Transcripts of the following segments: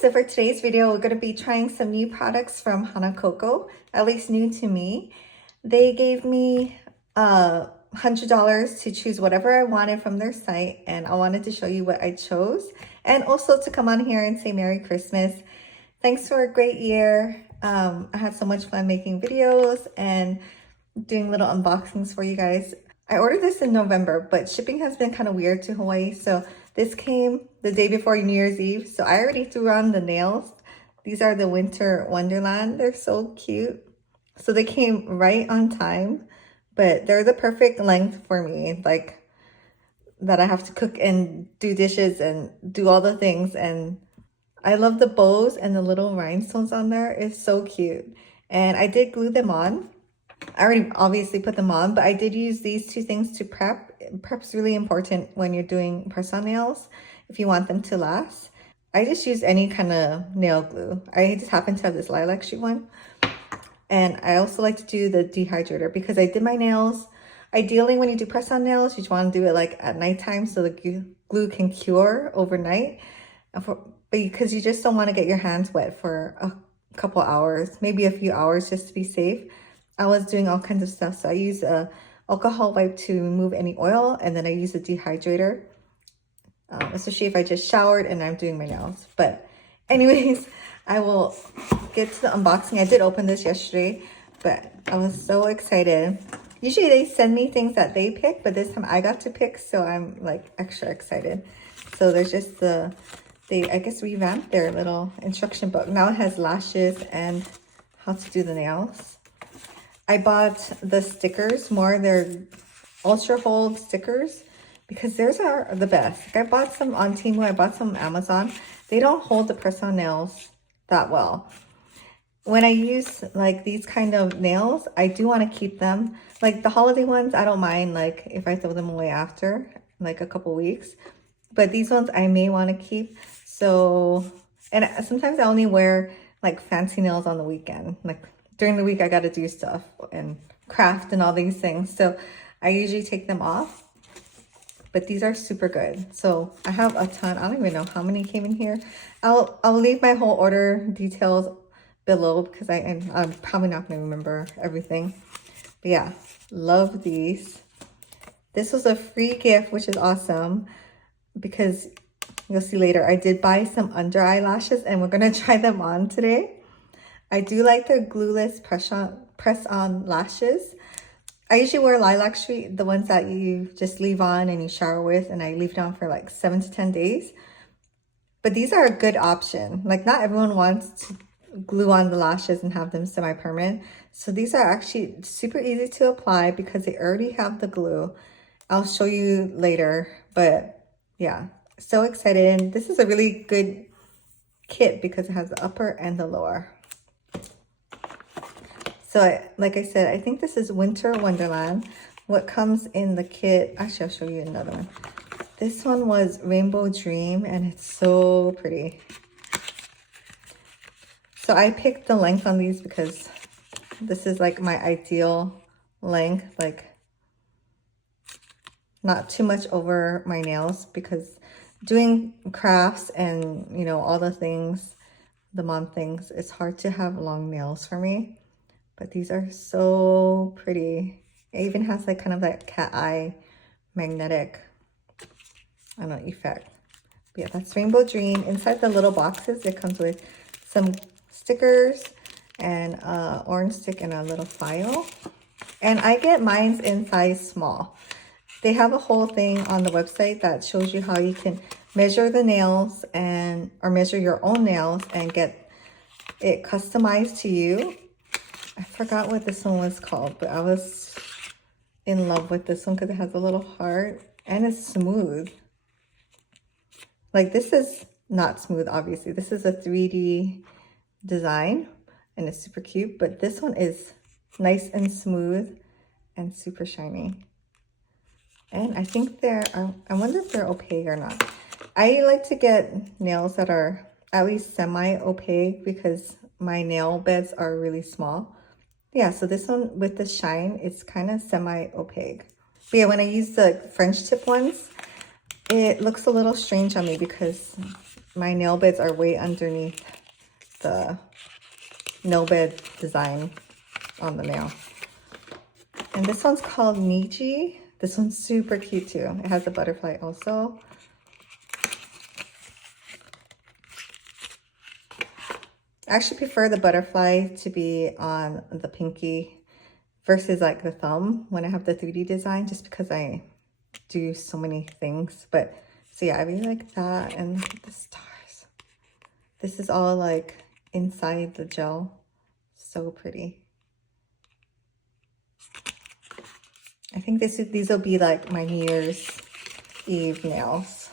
so for today's video, we're going to be trying some new products from Hanakoko, at least new to me. They gave me $100 to choose whatever I wanted from their site, and I wanted to show you what I chose, and also to come on here and say Merry Christmas. Thanks for a great year. I had so much fun making videos and doing little unboxings for you guys. I ordered this in November, but shipping has been kind of weird to Hawaii, so this came the day before New Year's Eve. So I already threw on the nails. These are the Winter Wonderland. They're so cute. So they came right on time, but they're the perfect length for me, like that I have to cook and do dishes and do all the things. And I love the bows and the little rhinestones on there. It's so cute. And I did glue them on. I already obviously put them on, but I did use these two things to prep. Prep's really important when you're doing press-on nails if you want them to last. I just use any kind of nail glue. I just happen to have this lilac sheet one. And I also like to do the dehydrator because I did my nails. Ideally, when you do press-on nails, you just want to do it like at nighttime so the glue can cure overnight. Because you just don't want to get your hands wet for a couple hours, maybe a few hours just to be safe. I was doing all kinds of stuff. So I use a alcohol wipe to remove any oil, and then I use a dehydrator, especially if I just showered and I'm doing my nails. But anyways, I will get to the unboxing. I did open this yesterday, but I was so excited. Usually they send me things that they pick, but this time I got to pick, so I'm like extra excited. So there's just they I guess revamped their little instruction book. Now it has lashes and how to do the nails. I bought the stickers more. They're ultra hold stickers because theirs are the best. Like I bought some on Temu. I bought some on Amazon. They don't hold the press-on nails that well. When I use like these kind of nails, I do want to keep them. Like the holiday ones, I don't mind like if I throw them away after like a couple weeks. But these ones I may want to keep. So, and sometimes I only wear like fancy nails on the weekend. Like during the week, I got to do stuff and craft and all these things. So I usually take them off, but these are super good. So I have a ton. I don't even know how many came in here. I'll leave my whole order details below because I'm probably not going to remember everything. But yeah, love these. This was a free gift, which is awesome because you'll see later. I did buy some under eyelashes and we're going to try them on today. I do like the glueless press-on lashes. I usually wear lilac sheet, the ones that you just leave on and you shower with, and I leave it on for like 7 to 10 days. But these are a good option. Like not everyone wants to glue on the lashes and have them semi-permanent. So these are actually super easy to apply because they already have the glue. I'll show you later, but yeah, so excited. And this is a really good kit because it has the upper and the lower. So like I said, I think this is Winter Wonderland. What comes in the kit, actually I'll show you another one. This one was Rainbow Dream and it's so pretty. So I picked the length on these because this is like my ideal length, like not too much over my nails because doing crafts and you know all the things, the mom things, it's hard to have long nails for me. But these are so pretty. It even has like kind of that cat eye magnetic, I don't know, effect. But yeah, that's Rainbow Dream. Inside the little boxes, it comes with some stickers and orange stick and a little file. And I get mine in size small. They have a whole thing on the website that shows you how you can measure the nails or measure your own nails and get it customized to you. I forgot what this one was called, but I was in love with this one because it has a little heart and it's smooth. Like this is not smooth, obviously. This is a 3D design and it's super cute, but this one is nice and smooth and super shiny. And I think I wonder if they're opaque or not. I like to get nails that are at least semi-opaque because my nail beds are really small. Yeah, so this one with the shine, it's kind of semi-opaque. But yeah, when I use the French tip ones, it looks a little strange on me because my nail beds are way underneath the nail bed design on the nail. And this one's called Niji. This one's super cute too. It has a butterfly also. I actually prefer the butterfly to be on the pinky versus like the thumb when I have the 3D design, just because I do so many things. But so yeah, I really like that. And look at the stars. This is all like inside the gel. So pretty. I think these will be like my New Year's Eve nails.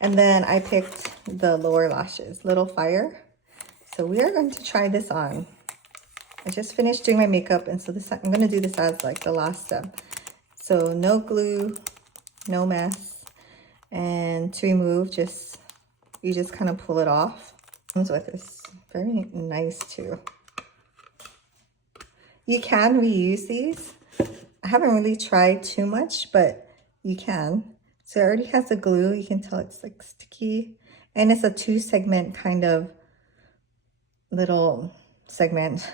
And then I picked the lower lashes, Little Fire. So we are going to try this on. I just finished doing my makeup, and so this I'm going to do this as like the last step. So no glue, no mess. And to remove, you just kind of pull it off. Comes with this, very nice too. You can reuse these. I haven't really tried too much, but you can. So it already has the glue. You can tell it's like sticky. And it's a 2-segment kind of little segment,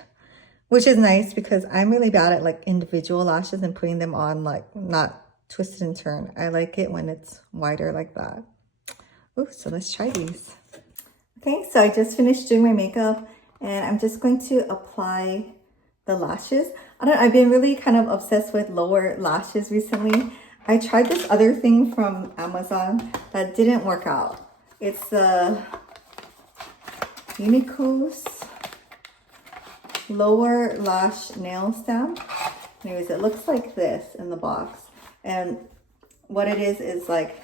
which is nice because I'm really bad at like individual lashes and putting them on like not twisted and turn. I like it when it's wider like that. Ooh, so let's try these. Okay, so I just finished doing my makeup and I'm just going to apply the lashes. I've been really kind of obsessed with lower lashes recently. I tried this other thing from Amazon that didn't work out. It's the Hanakoko lower lash nail stamp. Anyways, it looks like this in the box. And what it is like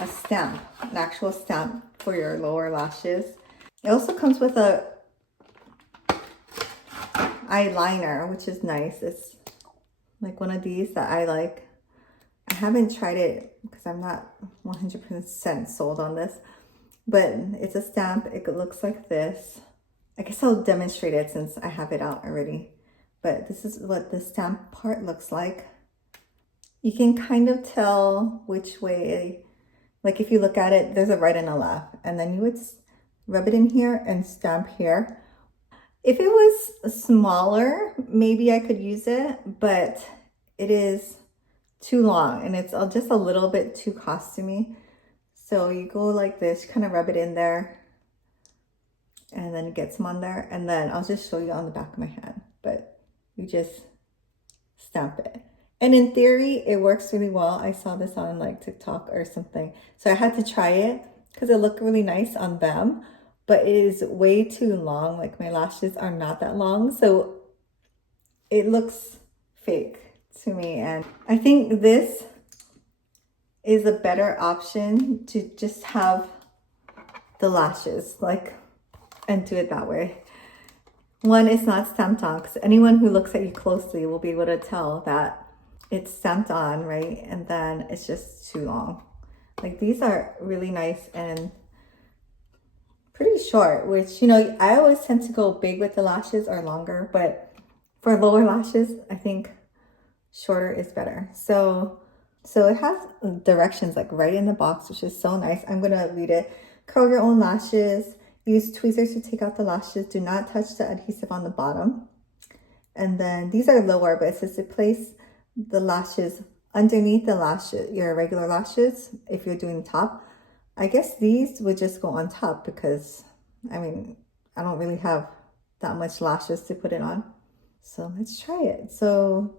a stamp, an actual stamp for your lower lashes. It also comes with a eyeliner, which is nice. It's like one of these that I like. I haven't tried it because I'm not 100% sold on this, but it's a stamp. It looks like this. I guess I'll demonstrate it since I have it out already. But this is what the stamp part looks like. You can kind of tell which way, like if you look at it, there's a right and a left. And then you would rub it in here and stamp here. If it was smaller, maybe I could use it, but it is too long and it's just a little bit too costumey. So you go like this, kind of rub it in there and then get some on there. And then I'll just show you on the back of my hand, but you just stamp it. And in theory, it works really well. I saw this on like TikTok or something. So I had to try it because it looked really nice on them, but it is way too long. Like my lashes are not that long. So it looks fake to me. And I think this is a better option to just have the lashes like, and do it that way. One, it's not stamped on, because anyone who looks at you closely will be able to tell that it's stamped on, right? And then it's just too long. Like these are really nice and pretty short, which, you know, I always tend to go big with the lashes or longer, but for lower lashes, I think shorter is better. So it has directions like right in the box, which is so nice. I'm gonna read it. Curl your own lashes. Use tweezers to take out the lashes. Do not touch the adhesive on the bottom. And then these are lower, but it says to place the lashes underneath the lashes, your regular lashes, if you're doing top. I guess these would just go on top because, I mean, I don't really have that much lashes to put it on. So let's try it. So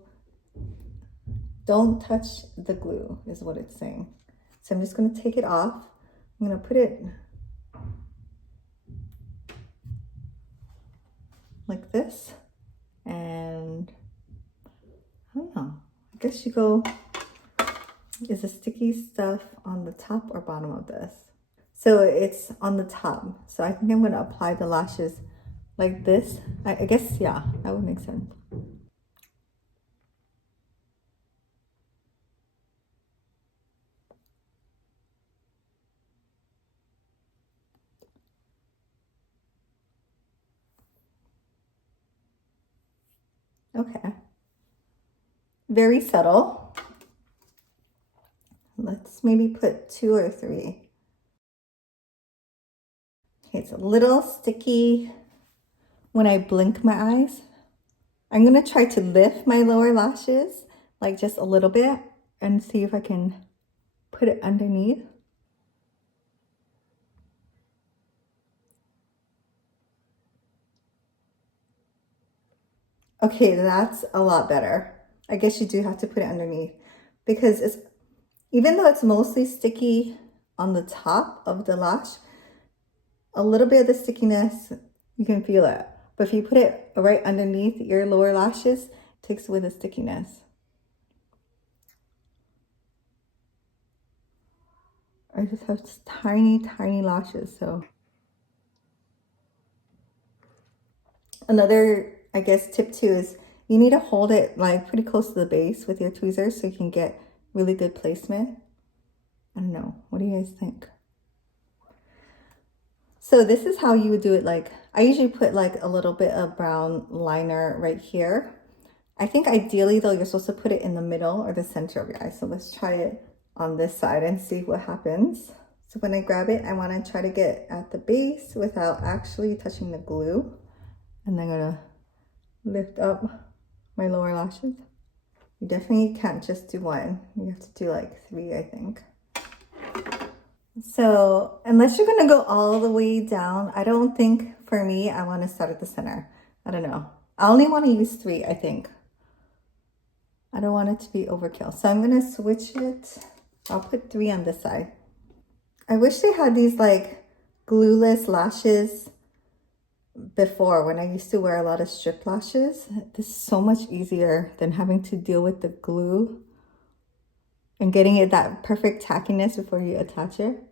don't touch the glue is what it's saying. So I'm just going to take it off. I'm going to put it like this. And I don't know. I guess you go, is the sticky stuff on the top or bottom of this? So it's on the top. So I think I'm going to apply the lashes like this. I guess, yeah, that would make sense. Okay. Very subtle. Let's maybe put 2 or 3. it's a little sticky when I blink my eyes. I'm gonna try to lift my lower lashes, like just a little bit, and see if I can put it underneath. Okay, that's a lot better. I guess you do have to put it underneath because it's, even though it's mostly sticky on the top of the lash, a little bit of the stickiness, you can feel it. But if you put it right underneath your lower lashes, it takes away the stickiness. I just have tiny, tiny lashes, so. Another, I guess, tip too is you need to hold it like pretty close to the base with your tweezers so you can get really good placement. I don't know. What do you guys think? So this is how you would do it. Like, I usually put like a little bit of brown liner right here. I think ideally though, you're supposed to put it in the middle or the center of your eye. So let's try it on this side and see what happens. So when I grab it, I want to try to get at the base without actually touching the glue. And then I'm gonna lift up my lower lashes. You definitely can't just do one. You have to do like 3, I think. So unless you're gonna go all the way down, I don't think, for me, I want to start at the center. I don't know. I only want to use 3, I think. I don't want it to be overkill. So I'm gonna switch it. I'll put 3 on this side. I wish they had these like glueless lashes before, when I used to wear a lot of strip lashes. This is so much easier than having to deal with the glue and getting it that perfect tackiness before you attach it.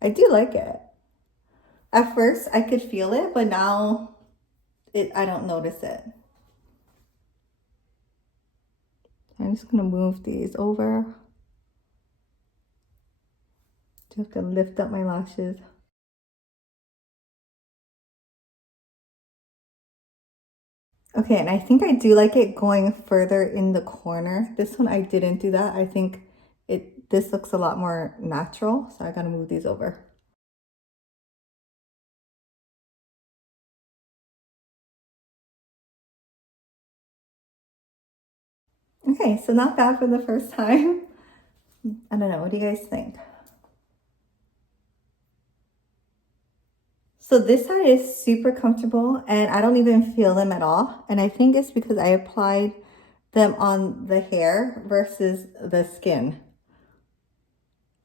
I do like it. At first I could feel it, but now I don't notice it. I'm just gonna move these over. Just have to lift up my lashes. Okay, and I think I do like it going further in the corner. This one I didn't do that. I think this looks a lot more natural, so I gotta move these over. Okay, so not bad for the first time. I don't know, what do you guys think? So this side is super comfortable and I don't even feel them at all. And I think it's because I applied them on the hair versus the skin.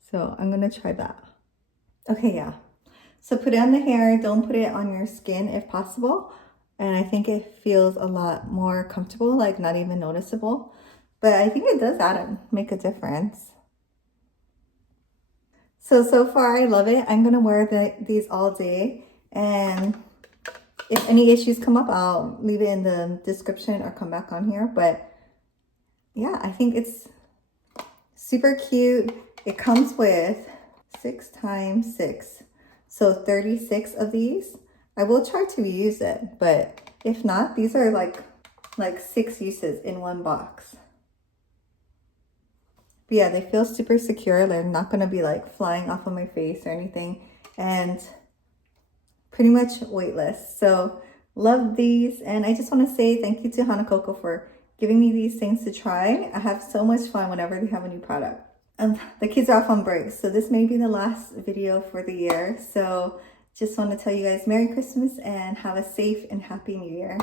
So I'm gonna try that. Okay, yeah. So put it on the hair, don't put it on your skin if possible. And I think it feels a lot more comfortable, like not even noticeable. But I think it does make a difference. So far I love it. I'm gonna wear these all day. And if any issues come up, I'll leave it in the description or come back on here. But yeah, I think it's super cute. It comes with 6 times 6. So 36 of these. I will try to reuse it, but if not, these are like 6 uses in one box. But yeah, they feel super secure. They're not gonna be like flying off of my face or anything. And pretty much weightless. So love these. And I just want to say thank you to Hanakoko for giving me these things to try. I have so much fun whenever they have a new product. The kids are off on break, so this may be the last video for the year. So just want to tell you guys Merry Christmas and have a safe and happy New Year.